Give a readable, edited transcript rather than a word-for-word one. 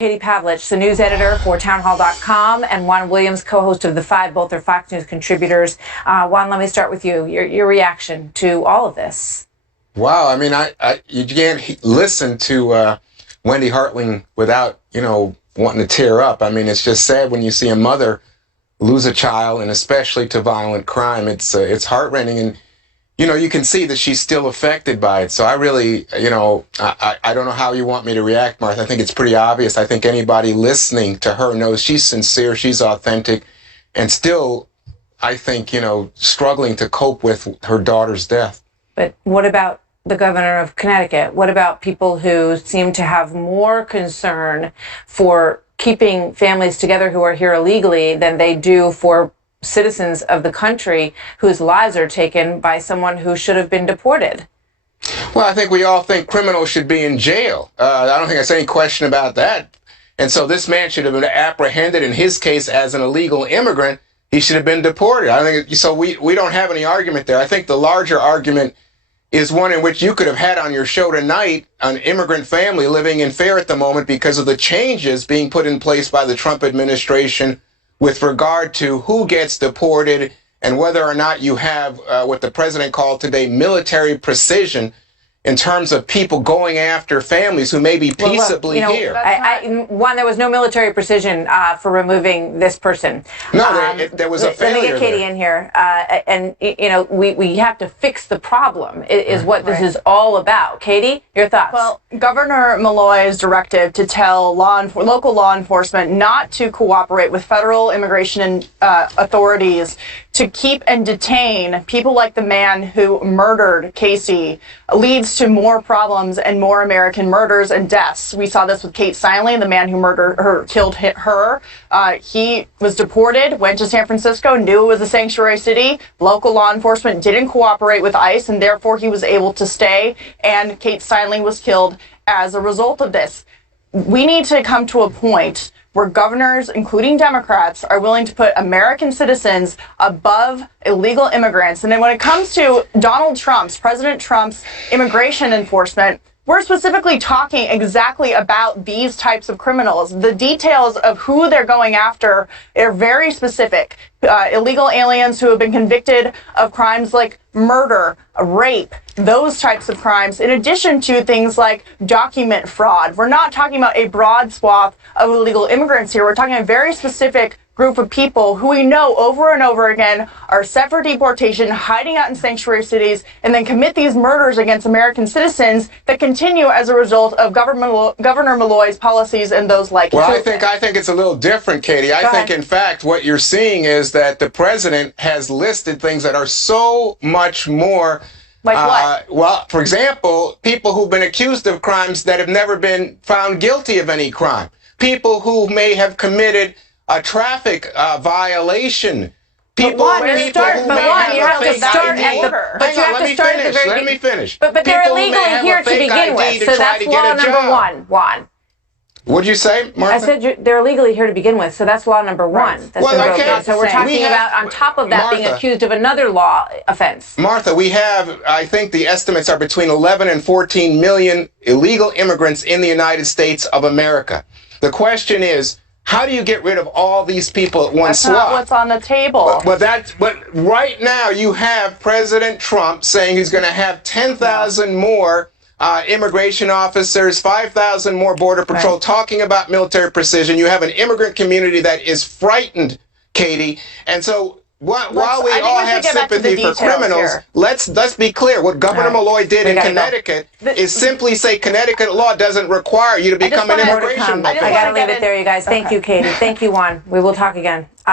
Katie Pavlich, the news editor for townhall.com, and Juan Williams, co-host of The Five. Both are Fox News contributors. Juan, let me start with you. Your reaction to all of this. Wow, I mean, you can't listen to Wendy Hartling without, wanting to tear up. I mean, it's just sad when you see a mother lose a child, and especially to violent crime. It's heartrending, and you can see that she's still affected by it. So I really, I don't know how you want me to react, Martha. I think it's pretty obvious. I think anybody listening to her knows she's sincere, she's authentic, and still, I think, struggling to cope with her daughter's death. But what about the governor of Connecticut? What about people who seem to have more concern for keeping families together who are here illegally than they do for citizens of the country whose lives are taken by someone who should have been deported? Well, I think we all think criminals should be in jail. I don't think there's any question about that. And so this man should have been apprehended, in his case, as an illegal immigrant. He should have been deported. I think so. We don't have any argument there. I think the larger argument is one in which you could have had on your show tonight an immigrant family living in fear at the moment because of the changes being put in place by the Trump administration with regard to who gets deported and whether or not you have what the president called today military precision in terms of people going after families who may be peaceably here. One, there was no military precision for removing this person. No, there was a failure. Let me get Katie in here. And we have to fix the problem, is what this is all about. Katie, your thoughts? Well, Governor Malloy's directive to tell local law enforcement not to cooperate with federal immigration authorities to keep and detain people like the man who murdered Casey leads to more problems and more American murders and deaths. We saw this with Kate Steinle, the man who killed her. He was deported, went to San Francisco, knew it was a sanctuary city. Local law enforcement didn't cooperate with ICE, and therefore he was able to stay, and Kate Steinle was killed as a result of this. We need to come to a point where governors, including Democrats, are willing to put American citizens above illegal immigrants. And then when it comes to President Trump's immigration enforcement, we're specifically talking exactly about these types of criminals. The details of who they're going after are very specific. Illegal aliens who have been convicted of crimes like murder, rape, those types of crimes, in addition to things like document fraud. We're not talking about a broad swath of illegal immigrants here. We're talking a very specific group of people who we know over and over again are set for deportation, hiding out in sanctuary cities, and then commit these murders against American citizens that continue as a result of Governor Malloy's policies and those like it. Well, I think it's a little different, Katie. I think, in fact, what you're seeing is that the president has listed things that are so much more. Like what? Well, for example, people who've been accused of crimes that have never been found guilty of any crime. People who may have committed a traffic violation. But you have to start at the Let me finish. But they're illegally here to begin with, so that's law number one, Juan. What'd you say, Martha? I said they're illegally here to begin with, so that's law number one. That's so we're talking about, on top of that, being accused of another law offense. Martha, we have, I think the estimates are between 11 and 14 million illegal immigrants in the United States of America. The question is, how do you get rid of all these people at one swat? That's not what's on the table. But right now you have President Trump saying he's going to have 10,000 more immigration officers, 5,000 more Border Patrol, talking about military precision. You have an immigrant community that is frightened, Katie. And so while we all have sympathy for criminals, let's be clear. What Governor Malloy did in Connecticut is simply say Connecticut law doesn't require you to become an immigration. I got to leave it there, you guys. Thank you, Katie. Thank you, Juan. We will talk again.